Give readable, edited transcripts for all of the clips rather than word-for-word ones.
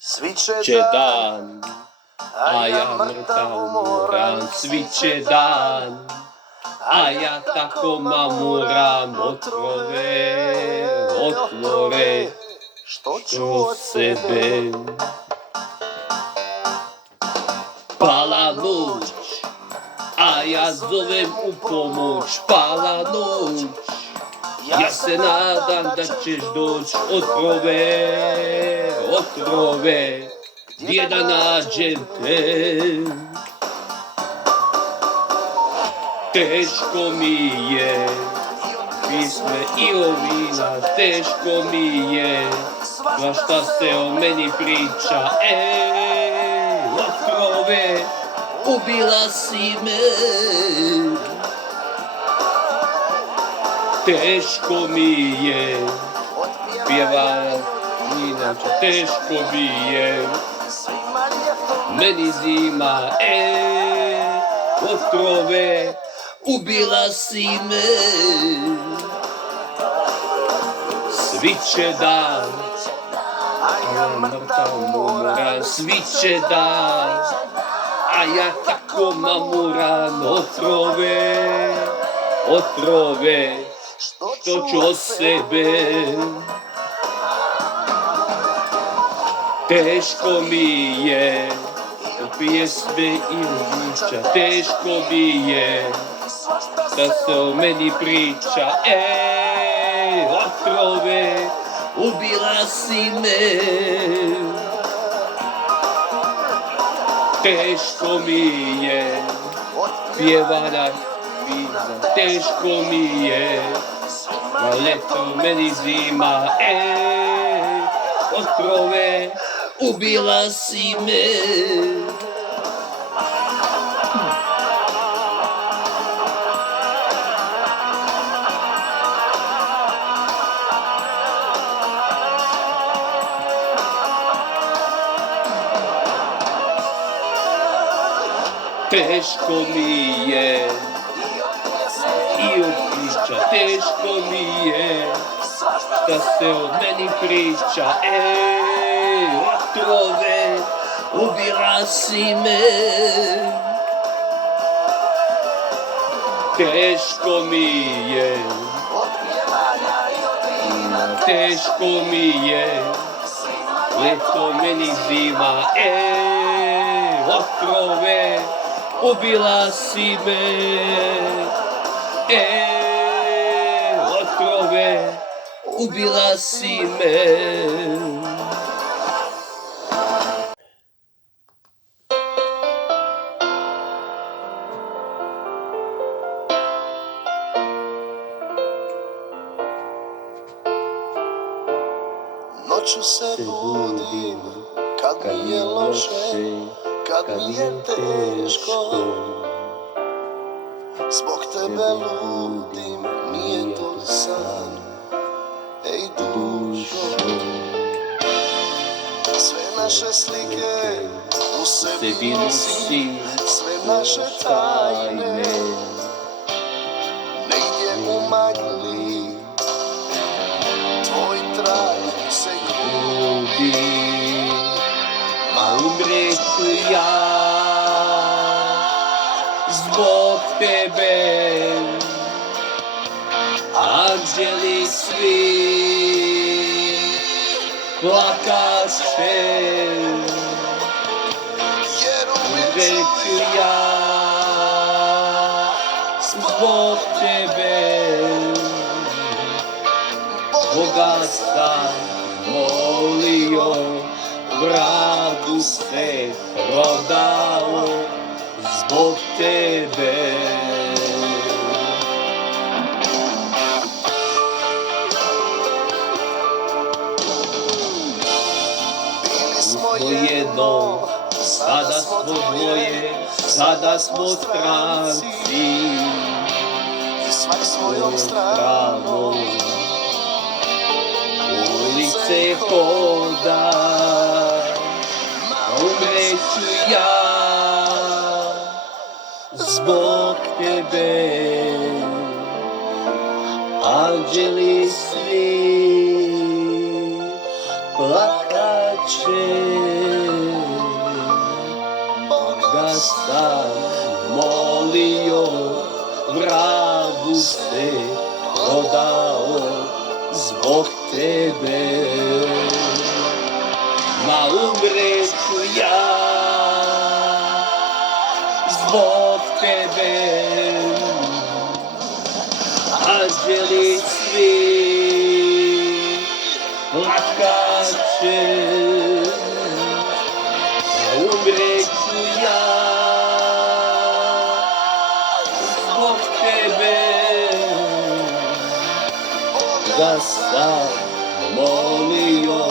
Sviće dan, a ja mrtav moram, sviće dan, a ja tako mamuram otrove, što ću od sebe. Pala noć, a ja zovem u pomoć, pala noć, ja se nadam da ćeš doć, otrove, gdje da nađem te. Teško mi je, pisme i ovina, teško mi je, svašta se o meni priča, otrove, ubila si me. Teško mi je, pjeva inače, teško mi je, meni zima, otrove, ubila si me. Sviće dan, a ja mrtav moram, sviće dan, a ja tako mamuram, otrove, što ću od sebe. Teško mi je, pjesme i uvića, teško mi je, da se o meni priča, otrove, ubila si me. Teško mi je, pjevana vina, teško mi je, na ljeto meni zima, otrove, ubila si me. Teško mi je, i priča, teško mi je, da se o meni priča, otrove, ubila si me. Teško mi je, teško mi je, ljeto meni zima, otrove, ubila si me, otrove, ubila si me. Noću se budim, kad mi je loše, kad mi je teško. Zbog tebe ludim, nije to san, ej dušo. Sve naše slike u sebi nosi, sve naše tajne. Negdje u magli, tvoj trag se gubi. Ma umreću ja zbog tebe, anđeli svi plakaše. Umreću ja zbog tebe, Boga sam molio, vragu se prodao zbog tebe. Bili smo Jedno, sada smo dvoje, sada smo stranci, i svak svojom stranom. Ulice hoda, umreću ja zbog tebe, anđeli svi plakaće. zbog tebe. Ma umret ću ja zbog tebe. Anđeli svi plakaće, umret ću ja zbog tebe. Da sam molio,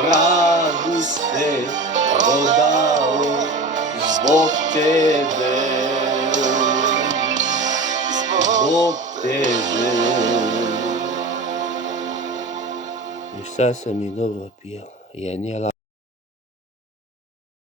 vragu se prodao zbog tebe. Zbog tebe. I šta sam mi dobro pio, ja nije